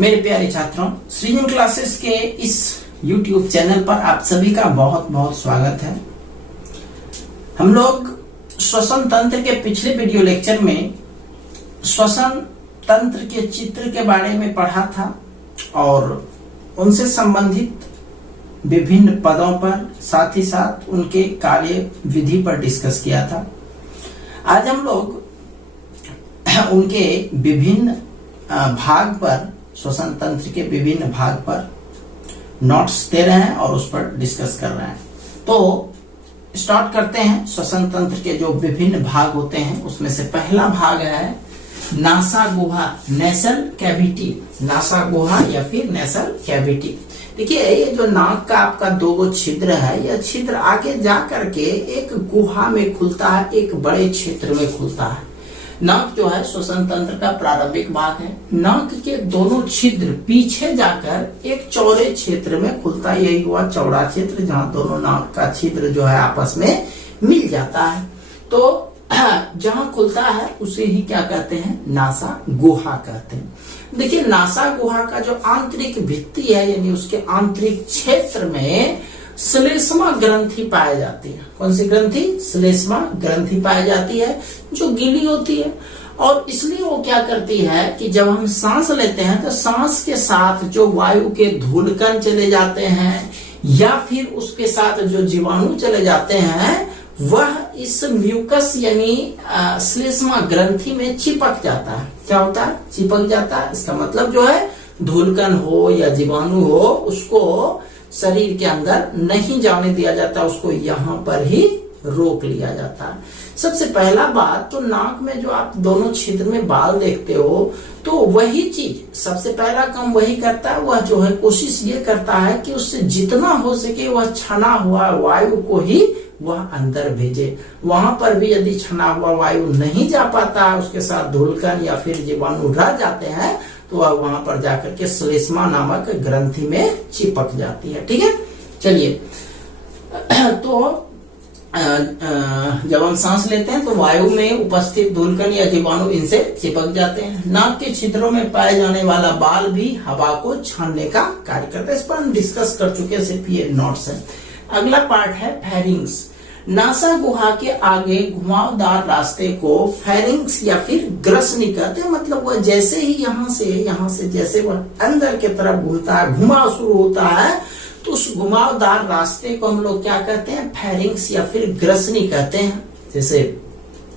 मेरे प्यारे छात्रों, सृजन क्लासेस के इस YouTube चैनल पर आप सभी का बहुत बहुत स्वागत है। हम लोग श्वसन तंत्र के पिछले वीडियो लेक्चर में श्वसन तंत्र के चित्र के बारे में पढ़ा था और उनसे संबंधित विभिन्न पदों पर साथ ही साथ उनके कार्य विधि पर डिस्कस किया था। आज हम लोग उनके विभिन्न भाग पर, श्वसन तंत्र के विभिन्न भाग पर नोट्स दे रहे हैं और उस पर डिस्कस कर रहे हैं। तो स्टार्ट करते हैं। श्वसन तंत्र के जो विभिन्न भाग होते हैं उसमें से पहला भाग है नासा गुहा, नेसल कैविटी। नासा गुहा या फिर नेसल कैविटी। देखिए, ये जो नाक का आपका दो छिद्र है, यह छिद्र आगे जा करके एक गुहा में खुलता है, एक बड़े क्षेत्र में खुलता है। नाक जो है श्वसन तंत्र का प्रारंभिक भाग है। नाक के दोनों छिद्र पीछे जाकर एक चौड़े क्षेत्र में खुलता है। यही हुआ चौड़ा क्षेत्र, जहां दोनों नाक का छिद्र जो है आपस में मिल जाता है। तो जहां खुलता है उसे ही क्या कहते हैं? नासा गुहा कहते हैं। देखिए, नासा गुहा का जो आंतरिक भित्ति है, यानी उसके आंतरिक क्षेत्र में श्लेष्मा ग्रंथि पाई जाती है। कौन सी ग्रंथि? श्लेष्मा ग्रंथि पाई जाती है, जो गीली होती है। और इसलिए वो क्या करती है कि जब हम सांस लेते हैं तो सांस के साथ जो वायु के धूलकण चले जाते हैं या फिर उसके साथ जो जीवाणु चले जाते हैं, वह इस म्यूकस यानी श्लेष्मा ग्रंथि में चिपक जाता है। क्या होता है? चिपक जाता है। इसका मतलब जो है धूलकण हो या जीवाणु हो, उसको शरीर के अंदर नहीं जाने दिया जाता, उसको यहाँ पर ही रोक लिया जाता है। सबसे पहला बात तो नाक में जो आप दोनों छिद्र में बाल देखते हो, तो वही चीज सबसे पहला काम वही करता है। वह जो है कोशिश ये करता है कि उससे जितना हो सके वह छना हुआ वायु को ही वह अंदर भेजे। वहां पर भी यदि छना हुआ वायु नहीं जा पाता है, उसके साथ धूलकण या फिर जीवाणु रह जाते हैं, तो वह वहां पर जाकर के श्लेष्मा नामक ग्रंथि में चिपक जाती है। ठीक है, चलिए। तो जब हम सांस लेते हैं तो वायु में उपस्थित धूलकण या जीवाणु इनसे चिपक जाते हैं। नाक के छिद्रों में पाए जाने वाला बाल भी हवा को छानने का कार्य करता है। इस पर हम डिस्कस कर चुके हैं, सिर्फ ये नोट्स है। अगला पार्ट है फेरिंग्स। नासा गुहा के आगे घुमावदार रास्ते को फेरिंग्स या फिर ग्रसनी कहते हैं। मतलब वह जैसे ही यहाँ से जैसे वह अंदर की तरफ घूमता है, घुमाव शुरू होता है, तो उस घुमावदार रास्ते को हम लोग क्या कहते हैं? फेरिंग्स या फिर ग्रसनी कहते हैं। जैसे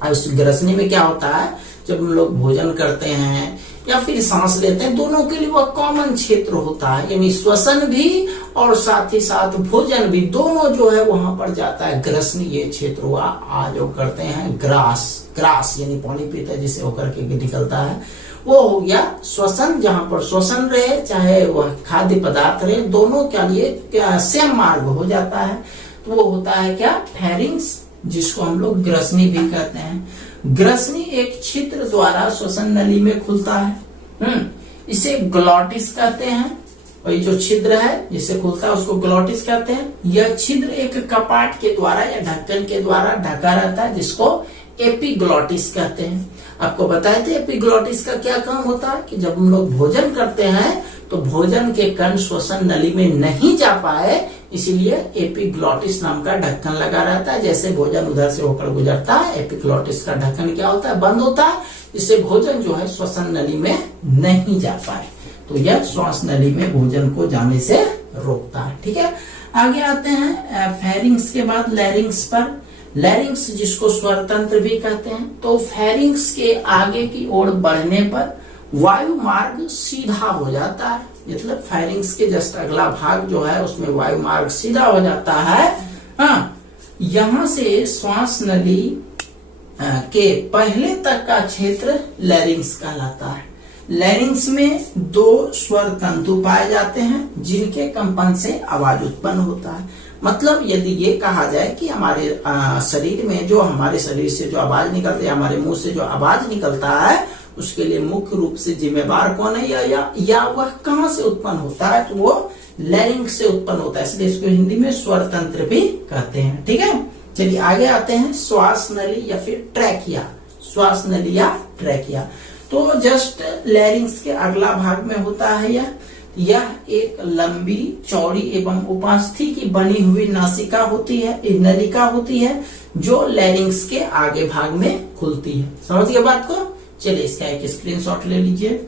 उस ग्रसनी में क्या होता है, जब हम लोग भोजन करते हैं या फिर सांस लेते हैं, दोनों के लिए वह कॉमन क्षेत्र होता है। यानी श्वसन भी और साथ ही साथ भोजन भी, दोनों जो है वहां पर जाता है ग्रसनी। ये क्षेत्र हुआ। आज जो करते हैं ग्रास यानी पानी पीते हैं, जिसे होकर के निकलता है, वो हो गया श्वसन। जहां पर श्वसन रहे, चाहे वह खाद्य पदार्थ रहे, दोनों के लिए सेम मार्ग हो जाता है। तो वो होता है क्या? फेरिंग्स, जिसको हम लोग ग्रसनी भी कहते हैं। ग्रसनी एक छिद्र द्वारा श्वसन नली में खुलता है। इसे ग्लॉटिस कहते हैं। वही जो छिद्र है जिससे खुलता है उसको ग्लॉटिस कहते हैं। यह छिद्र एक कपाट के द्वारा या ढक्कन के द्वारा ढका रहता है, जिसको एपिग्लॉटिस कहते हैं। आपको बताए थे एपिग्लॉटिस का क्या काम होता है कि जब हम लोग भोजन करते हैं तो भोजन के कण श्वसन नली में नहीं जा पाए, इसीलिए एपिग्लॉटिस नाम का ढक्कन लगा रहता है। जैसे भोजन उधर से होकर गुजरता है, एपिग्लॉटिस का ढक्कन क्या होता है? बंद होता है, जिससे भोजन जो है श्वसन नली में नहीं जा पाए। तो यह श्वास नली में भोजन को जाने से रोकता है। ठीक है, आगे आते हैं फेरिंग्स के बाद लैरिंग्स पर। लैरिंग्स, जिसको स्वर तंत्र भी कहते हैं। तो फेरिंग्स के आगे की ओर बढ़ने पर वायु मार्ग सीधा हो जाता है। मतलब फेरिंग्स के जस्ट अगला भाग जो है उसमें वायु मार्ग सीधा हो जाता है। यहाँ से श्वास नली के पहले तक का क्षेत्र लैरिंग्स कहलाता है। लैरिंग्स में दो स्वर तंतु पाए जाते हैं, जिनके कंपन से आवाज उत्पन्न होता है। मतलब यदि ये कहा जाए कि हमारे शरीर में जो, हमारे शरीर से जो आवाज निकलती है, हमारे मुंह से जो आवाज निकलता है, उसके लिए मुख्य रूप से जिम्मेवार कौन है या वह कहाँ से उत्पन्न होता है? तो वो लैरिंग्स से उत्पन्न होता है, इसलिए इसको हिंदी में स्वर तंत्र भी कहते हैं। ठीक है, चलिए आगे आते हैं। श्वास नली या फिर ट्रैकिया। श्वास नली या ट्रैकिया। तो जस्ट लैरिंग्स के अगला भाग में होता है यह एक लंबी चौड़ी एवं उपास्थि की बनी हुई नासिका होती है, नलिका होती है, जो लैरिंग्स के आगे भाग में खुलती है। समझ गए बात को? चलिए इसका एक स्क्रीनशॉट ले लीजिए।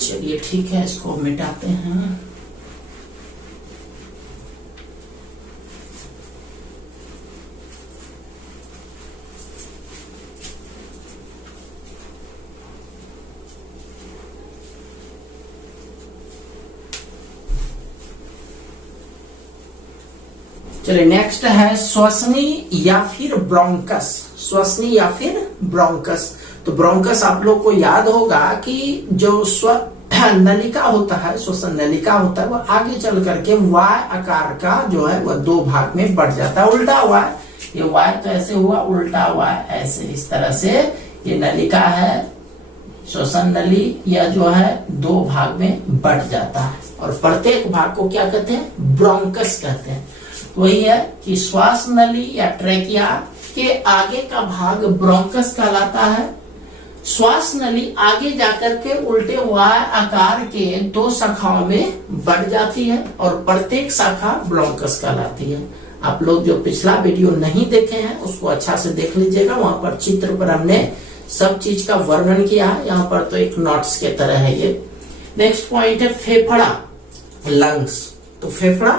चलिए ठीक है, इसको मिटाते हैं। चलिए नेक्स्ट है श्वसनी या फिर ब्रोंकस। श्वसनी या फिर ब्रोंकस। तो ब्रोंकस आप लोग को याद होगा कि जो नलिका होता है, श्वसन नलिका होता है, वह आगे चल करके वाय आकार का जो है वह दो भाग में बढ़ जाता है। उल्टा हुआ ये वाय कैसे हुआ? उल्टा हुआ ऐसे, इस तरह से ये नलिका है, श्वसन नली, यह जो है दो भाग में बढ़ जाता है और प्रत्येक भाग को क्या कहते हैं? ब्रोंकस कहते हैं। वही है कि श्वास नली या ट्रेकिया के आगे का भाग ब्रोंकस कहलाता है। श्वास नली आगे जाकर के उल्टे वाय आकार के दो शाखाओं में बढ़ जाती है और प्रत्येक शाखा ब्रोंकस कहलाती है। आप लोग जो पिछला वीडियो नहीं देखे हैं उसको अच्छा से देख लीजिएगा, वहां पर चित्र पर हमने सब चीज का वर्णन किया है। यहाँ पर तो एक नोट्स के तरह है ये। नेक्स्ट पॉइंट है फेफड़ा, लंग्स। तो फेफड़ा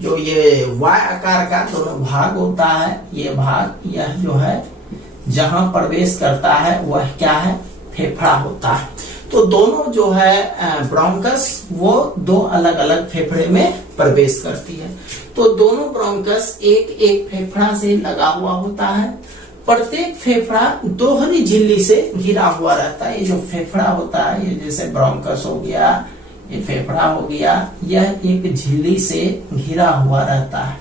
जो ये वाय आकार का दोनों भाग होता है, ये भाग यह जो है जहां प्रवेश करता है वह क्या है? फेफड़ा होता है। तो दोनों जो है ब्रोंकस वो दो अलग अलग फेफड़े में प्रवेश करती है। तो दोनों ब्रोंकस एक एक फेफड़ा से लगा हुआ होता है। प्रत्येक फेफड़ा दोहरी झिल्ली से घिरा हुआ रहता है। ये जो फेफड़ा होता है, ये जैसे ब्रोंकस हो गया, ये फेफड़ा हो गया, यह एक झिल्ली से घिरा हुआ रहता है।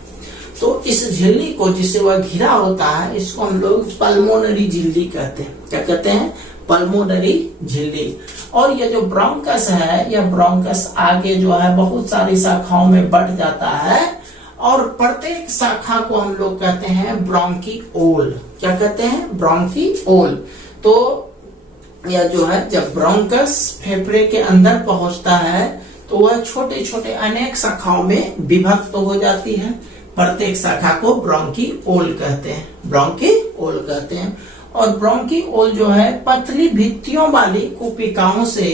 तो इस झिल्ली को जिससे वह घिरा होता है, इसको हम लोग पल्मोनरी झिल्ली कहते हैं। क्या कहते हैं? पल्मोनरी झिल्ली। और ये जो ब्रोंकस है, यह ब्रोंकस आगे जो है बहुत सारी शाखाओं में बढ़ जाता है और प्रत्येक शाखा को हम लोग कहते हैं ब्रोंकीओल। क्या कहते हैं? ब्रोंकीओल। तो यह जो है जब ब्रोंकस फेफड़े के अंदर पहुंचता है तो वह छोटे छोटे अनेक शाखाओं में विभक्त हो जाती है। प्रत्येक शाखा को ब्रोंकीओल कहते हैं, ब्रोंकीओल कहते हैं। और ब्रोंकीओल जो है पतली भित्तियों वाली कुपिकाओं से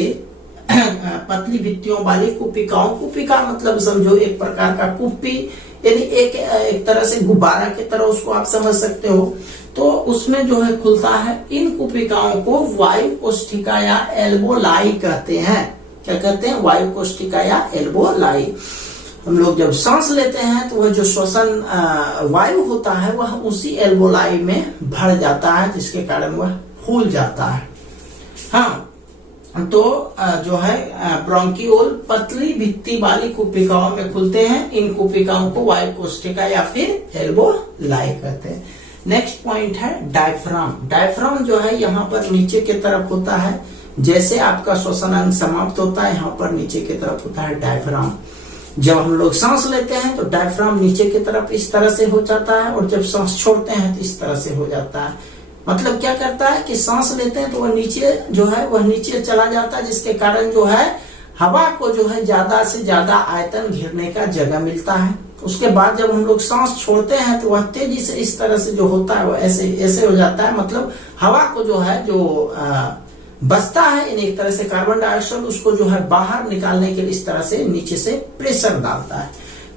पतली भित्तियों वाली कुपिकाओं, कुपिका मतलब समझो एक प्रकार का कुप्पी, यानी एक तरह से गुब्बारा की तरह उसको आप समझ सकते हो। तो उसमें जो है खुलता है। इन कुपिकाओं को वायु कोष्ठिका या एल्बोलाई कहते हैं। क्या कहते हैं? वायु कोष्ठिका या एल्बोलाई। हम लोग जब सांस लेते हैं तो वह जो श्वसन वायु होता है वह उसी एल्बोलाई में भर जाता है, जिसके कारण वह फूल जाता है। हाँ, तो जो है ब्रोंकीओल पतली भित्ति वाली कुपिकाओं में खुलते हैं। इन कुपिकाओं को वायु कोष्ठिका या फिर एल्बोलाई कहते हैं। नेक्स्ट पॉइंट है डायफ्राम। डायफ्राम जो है यहाँ पर नीचे की तरफ होता है। जैसे आपका श्वसन अंग समाप्त होता है, यहाँ पर नीचे की तरफ होता है डायफ्राम। जब हम लोग सांस लेते हैं तो डायफ्राम नीचे की तरफ इस तरह से हो जाता है और जब सांस छोड़ते हैं तो इस तरह से हो जाता है। मतलब क्या करता है कि सांस लेते हैं तो वह नीचे जो है वह नीचे चला जाता है, जिसके कारण जो है हवा को जो है ज्यादा से ज्यादा आयतन घेरने का जगह मिलता है। उसके बाद जब हम लोग सांस छोड़ते हैं तो वह तेजी से इस तरह से जो होता है वह ऐसे ऐसे हो जाता है। मतलब हवा को जो है जो बचता है इन एक तरह से कार्बन डाइऑक्साइड, उसको जो है बाहर निकालने के लिए इस तरह से नीचे से प्रेशर डालता है।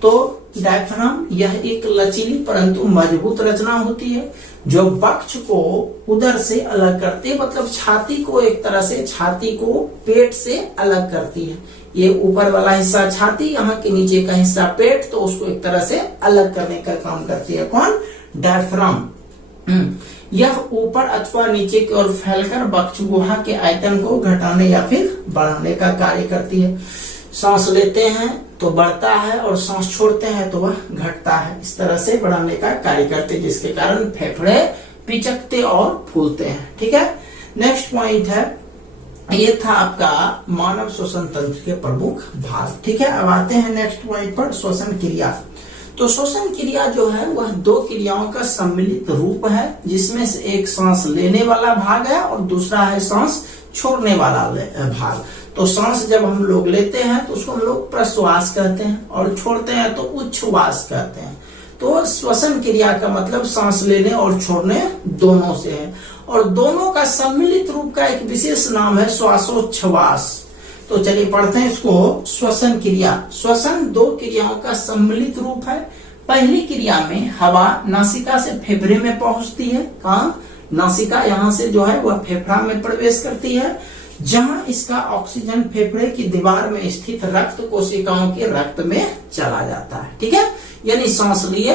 तो डायफ्राम यह एक लचीली परंतु मजबूत रचना होती है जो वक्ष को उदर से अलग करती है। मतलब छाती को एक तरह से, छाती को पेट से अलग करती है। ये ऊपर वाला हिस्सा छाती, यहाँ के नीचे का हिस्सा पेट, तो उसको एक तरह से अलग करने का काम करती है। कौन? डायफ्राम। यह ऊपर अथवा नीचे की ओर फैलकर वक्ष गुहा के आयतन को घटाने या फिर बढ़ाने का कार्य करती है। सांस लेते हैं तो बढ़ता है और सांस छोड़ते हैं तो वह घटता है। इस तरह से बढ़ाने का कार्य करते हैं, जिसके कारण फेफड़े पिचकते और फूलते हैं। ठीक है। नेक्स्ट पॉइंट है, ये था आपका मानव श्वसन तंत्र के प्रमुख भाग। ठीक है। अब आते हैं नेक्स्ट पॉइंट पर, श्वसन क्रिया। तो श्वसन क्रिया जो है वह दो क्रियाओं का सम्मिलित रूप है, जिसमें से एक सांस लेने वाला भाग है और दूसरा है सांस छोड़ने वाला भाग। तो सांस जब हम लोग लेते हैं तो उसको हम लोग प्रश्वास कहते हैं और छोड़ते हैं तो उच्छ्वास कहते हैं। तो श्वसन क्रिया का मतलब सांस लेने और छोड़ने दोनों से है, और दोनों का सम्मिलित रूप का एक विशेष नाम है श्वासोच्छ्वास। तो चलिए पढ़ते हैं इसको। श्वसन क्रिया, श्वसन दो क्रियाओं का सम्मिलित रूप है। पहली क्रिया में हवा नासिका से फेफड़े में पहुंचती है। कहाँ? नासिका, यहाँ से जो है वह फेफड़ा में प्रवेश करती है, जहां इसका ऑक्सीजन फेफड़े की दीवार में स्थित रक्त कोशिकाओं के रक्त में चला जाता है। ठीक है, यानी सांस लिए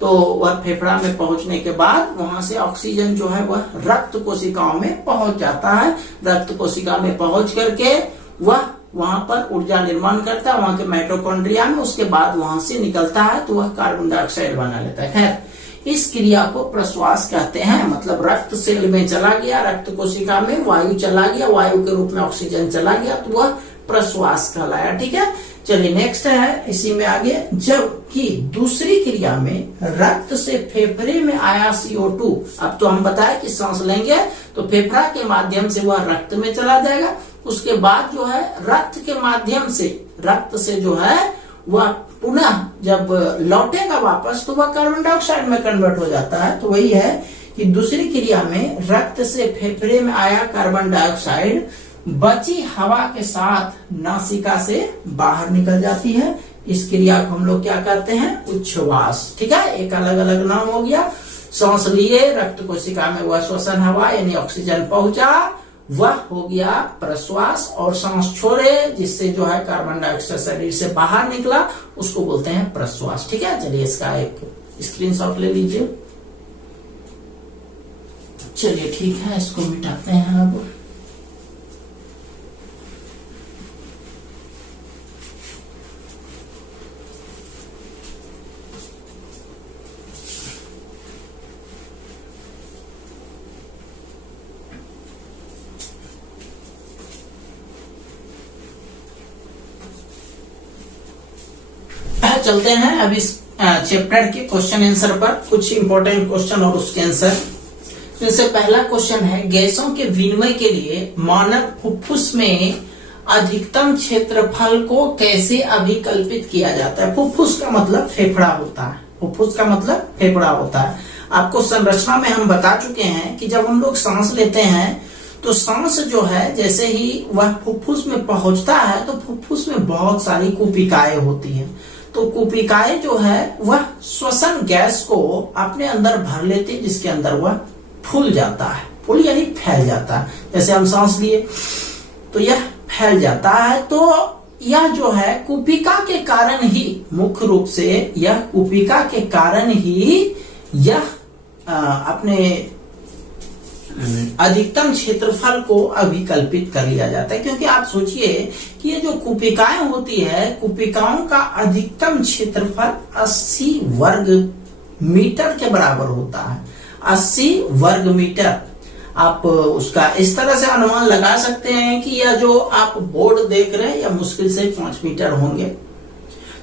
तो वह फेफड़ा में पहुंचने के बाद वहां से ऑक्सीजन जो है वह रक्त कोशिकाओं में पहुंच जाता है। रक्त कोशिका में पहुंच करके वह वहां पर ऊर्जा निर्माण करता है, वहां के माइटोकॉन्ड्रिया में। उसके बाद वहां से निकलता है तो वह कार्बन डाइऑक्साइड बना लेता है। खैर, इस क्रिया को प्रश्वास कहते हैं। मतलब रक्त सेल में चला गया, रक्त कोशिका में वायु चला गया, वायु के रूप में ऑक्सीजन चला गया, तो वह प्रश्वास कहलाया। ठीक है, चलिए नेक्स्ट है इसी में आगे। जबकि दूसरी क्रिया में रक्त से फेफड़े में आया CO2, अब तो हम बताए कि सांस लेंगे तो फेफड़ा के माध्यम से वह रक्त में चला जाएगा। उसके बाद जो है रक्त के माध्यम से, रक्त से जो है वह पुनः जब लौटेगा वापस तो वह कार्बन डाइऑक्साइड में कन्वर्ट हो जाता है। तो वही है कि दूसरी क्रिया में रक्त से फेफड़े में आया कार्बन डाइऑक्साइड बची हवा के साथ नासिका से बाहर निकल जाती है। इस क्रिया को हम लोग क्या कहते हैं? उच्छ्वास। ठीक है, एक अलग अलग नाम हो गया। सांस लिए, रक्त कोशिका में वह श्वसन हवा यानी ऑक्सीजन पहुंचा, वह हो गया प्रश्वास। और सांस छोड़े, जिससे जो है कार्बन डाइऑक्साइड शरीर से बाहर निकला, उसको बोलते हैं प्रश्वास। ठीक है, चलिए इसका एक स्क्रीनशॉट ले लीजिए। चलिए ठीक है, इसको मिटाते हैं अब। चलते हैं अब इस चैप्टर के क्वेश्चन आंसर पर, कुछ इंपॉर्टेंट क्वेश्चन और उसके आंसर। जैसे पहला क्वेश्चन है, गैसों के विनिमय के लिए मानव फुफ्फुस में अधिकतम क्षेत्रफल को कैसे अभिकल्पित किया जाता है? फुफ्फुस का मतलब फेफड़ा होता है। फुफ्फुस का मतलब फेफड़ा होता है। आपको संरचना में हम बता चुके हैं कि जब हम लोग सांस लेते हैं तो सांस जो है जैसे ही वह फुफ्फुस में पहुंचता है तो फुफ्फुस में बहुत सारी कुपिकाएं होती हैं। तो कुपिकाएं जो है वह श्वसन गैस को अपने अंदर भर लेती है, जिसके अंदर वह फूल जाता है। फूल यानी फैल जाता है। जैसे हम सांस लिए तो यह फैल जाता है। तो यह जो है कुपिका के कारण ही, मुख्य रूप से यह कुपिका के कारण ही यह अपने अधिकतम क्षेत्रफल को अभिकल्पित कर लिया जाता है। क्योंकि आप सोचिए कि ये जो कुपिकाएं होती है, कुपिकाओं का अधिकतम क्षेत्रफल 80 वर्ग मीटर के बराबर होता है। 80 वर्ग मीटर। आप उसका इस तरह से अनुमान लगा सकते हैं कि यह जो आप बोर्ड देख रहे हैं यह मुश्किल से 5 मीटर होंगे।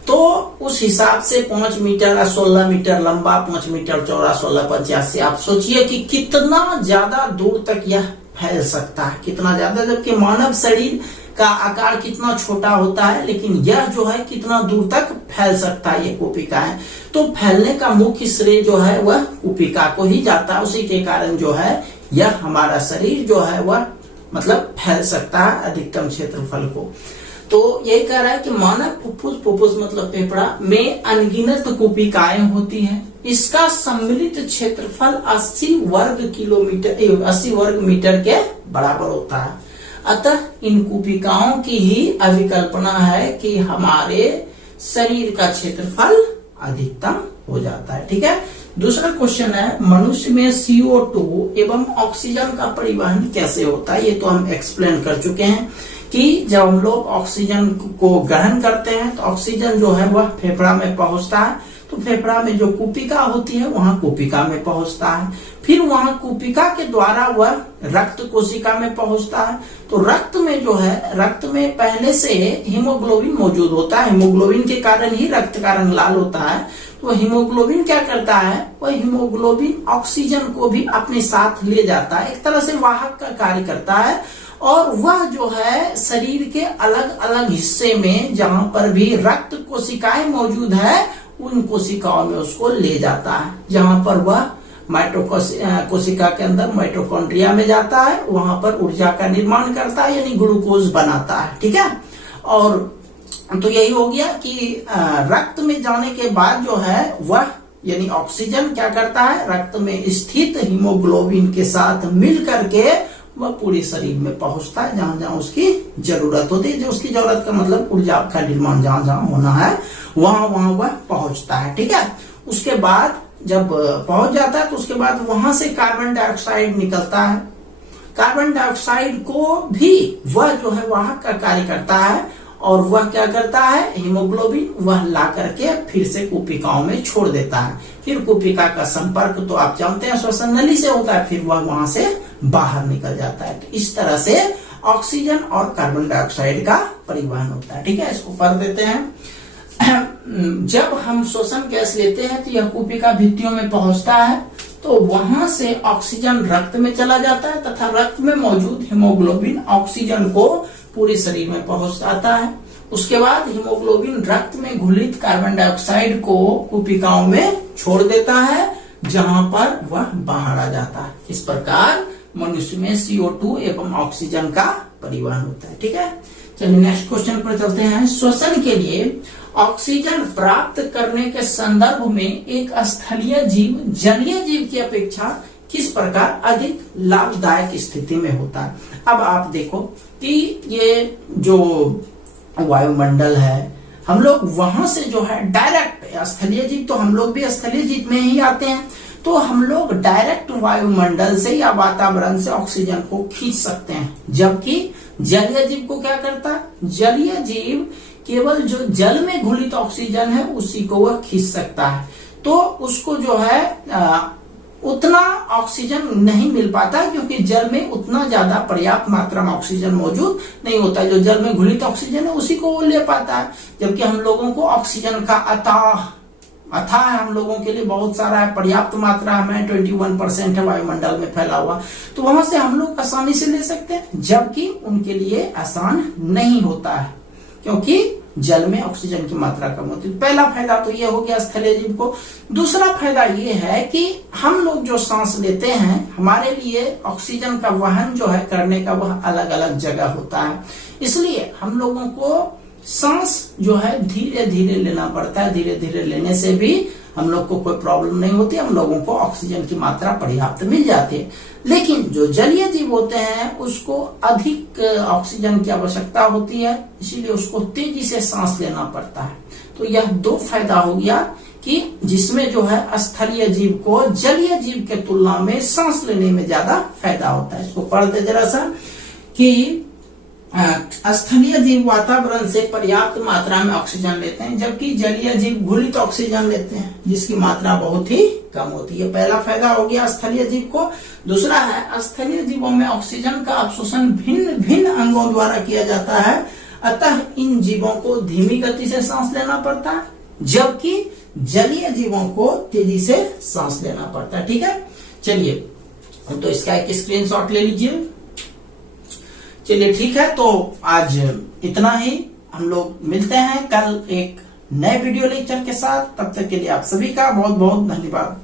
तो उस हिसाब से 5 मीटर 16 मीटर लंबा, 5 मीटर चौड़ा, 16×85। आप सोचिए कि कितना ज्यादा दूर तक यह फैल सकता है, कितना ज्यादा। जबकि मानव शरीर का आकार कितना छोटा होता है, लेकिन यह जो है कितना दूर तक फैल सकता है, ये कुपिका है। तो फैलने का मुख्य श्रेय जो है वह कुपिका को ही जाता है। उसी के कारण जो है यह हमारा शरीर जो है वह मतलब फैल सकता है अधिकतम क्षेत्रफल को। तो यही कह रहा है कि मानव फुफ्फुस मतलब फेफड़ा में अनगिनत कुपिकाएं होती हैं। इसका सम्मिलित क्षेत्रफल 80 वर्ग मीटर के बराबर होता है। अतः इन कुपिकाओं की ही अभिकल्पना है कि हमारे शरीर का क्षेत्रफल अधिकतम हो जाता है। ठीक है, दूसरा क्वेश्चन है, मनुष्य में CO2 एवं ऑक्सीजन का परिवहन कैसे होता है? ये तो हम एक्सप्लेन कर चुके हैं कि जब हम लोग ऑक्सीजन को ग्रहण करते हैं तो ऑक्सीजन जो है वह फेफड़ा में पहुंचता है। तो फेफड़ा में जो कुपिका होती है वहां कुपिका में पहुंचता है। फिर वहां कुपिका के द्वारा वह रक्त कोशिका में पहुंचता है। तो रक्त में जो है, रक्त में पहले से हीमोग्लोबिन मौजूद होता है, हीमोग्लोबिन के कारण ही रक्त का रंग लाल होता है। तो हीमोग्लोबिन क्या करता है, वह हीमोग्लोबिन ऑक्सीजन को भी अपने साथ ले जाता है, एक तरह से वाहक का कार्य करता है। और वह जो है शरीर के अलग अलग हिस्से में जहां पर भी रक्त कोशिकाएं मौजूद है, उन कोशिकाओं में उसको ले जाता है। जहां पर वह कोशिका के अंदर माइटोकॉन्ड्रिया में जाता है, वहां पर ऊर्जा का निर्माण करता है, यानी ग्लूकोज बनाता है। ठीक है, और तो यही हो गया कि रक्त में जाने के बाद जो है वह यानी ऑक्सीजन क्या करता है, रक्त में स्थित हीमोग्लोबिन के साथ मिल करके वह पूरे शरीर में पहुंचता है, जहां जहां उसकी जरूरत होती है। जो उसकी जरूरत का मतलब ऊर्जा का निर्माण जहां जहां होना है वहां वहां वह पहुंचता है। ठीक है, उसके बाद जब पहुंच जाता है तो उसके बाद वहां से कार्बन डाइऑक्साइड निकलता है। कार्बन डाइऑक्साइड को भी वह जो है वाहक का कार्य करता है, और वह क्या करता है, हीमोग्लोबिन वह ला करके फिर से कुपिकाओं में छोड़ देता है। फिर कुपिका का संपर्क तो आप जानते हैं श्वसन नली से होता है, फिर वह वहां से बाहर निकल जाता है। तो इस तरह से ऑक्सीजन और कार्बन डाइऑक्साइड का परिवहन होता है। ठीक है, इसको पढ़ देते हैं। जब हम श्वसन गैस लेते हैं तो यह कुपिका भित्तियों में पहुंचता है, तो वहां से ऑक्सीजन रक्त में चला जाता है तथा रक्त में मौजूद हीमोग्लोबिन ऑक्सीजन को पूरे शरीर में पहुंचाता है। उसके बाद हीमोग्लोबिन रक्त में घुलित कार्बन डाइऑक्साइड को कुपिकाओं में छोड़ देता है, जहां पर वह बाहर आ जाता है। इस प्रकार मनुष्य में CO2 एवं ऑक्सीजन का परिवहन होता है। ठीक है, चलिए नेक्स्ट क्वेश्चन पर चलते हैं। श्वसन के लिए ऑक्सीजन प्राप्त करने के संदर्भ में एक स्थलीय जीव जलीय जीव की अपेक्षा किस प्रकार अधिक लाभदायक स्थिति में होता है। अब आप देखो कि ये जो वायुमंडल है, हम लोग वहां से जो है डायरेक्ट स्थलीय जीव, तो हम लोग भी स्थलीय जीव में ही आते हैं, तो हम लोग डायरेक्ट वायुमंडल से या वातावरण से ऑक्सीजन को खींच सकते हैं। जबकि जलीय जीव को क्या करता है, जलीय जीव केवल जो जल में घुलित ऑक्सीजन है उसी को वह खींच सकता है। तो उसको जो है उतना ऑक्सीजन नहीं मिल पाता, क्योंकि जल में उतना ज्यादा पर्याप्त मात्रा में ऑक्सीजन मौजूद नहीं होता। जो जल में घुलित ऑक्सीजन है उसी को वो ले पाता है, जबकि हम लोगों को ऑक्सीजन का अथाह हम लोगों के लिए बहुत सारा है, पर्याप्त मात्रा में 21% है वायुमंडल में फैला हुआ, तो वहां से हम लोग आसानी से ले सकते हैं। जबकि उनके लिए आसान नहीं होता है, क्योंकि जल में ऑक्सीजन की मात्रा कम होती है। पहला फायदा तो ये हो गया स्थलीय जीव को। दूसरा फायदा ये है कि हम लोग जो सांस लेते हैं, हमारे लिए ऑक्सीजन का वहन जो है करने का वह अलग अलग जगह होता है, इसलिए हम लोगों को सांस जो है धीरे धीरे लेना पड़ता है। धीरे धीरे लेने से भी हम लोग को कोई प्रॉब्लम नहीं होती, हम लोगों को ऑक्सीजन की मात्रा पर्याप्त मिल जाती है। लेकिन जो जलीय जीव होते हैं उसको अधिक ऑक्सीजन की आवश्यकता होती है, इसीलिए उसको तेजी से सांस लेना पड़ता है। तो यह दो फायदा हो गया कि जिसमें जो है स्थलीय जीव को जलीय जीव के तुलना में सांस लेने में ज्यादा फायदा होता है। इसको पढ़ दे जरा सा कि स्थलीय जीव वातावरण से पर्याप्त मात्रा में ऑक्सीजन लेते हैं, जबकि जलीय जीव घुलित ऑक्सीजन लेते हैं, जिसकी मात्रा बहुत ही कम होती है। पहला फायदा हो गया स्थलीय जीव को। दूसरा है स्थलीय जीवों में ऑक्सीजन का अवशोषण भिन्न भिन्न अंगों द्वारा किया जाता है, अतः इन जीवों को धीमी गति से सांस लेना पड़ता है, जबकि जलीय जीवों को तेजी से सांस लेना पड़ता है। ठीक है, चलिए तो इसका एक स्क्रीनशॉट ले लीजिए। चलिए ठीक है, तो आज इतना ही। हम लोग मिलते हैं कल एक नए वीडियो लेक्चर के साथ। तब तक के लिए आप सभी का बहुत बहुत धन्यवाद।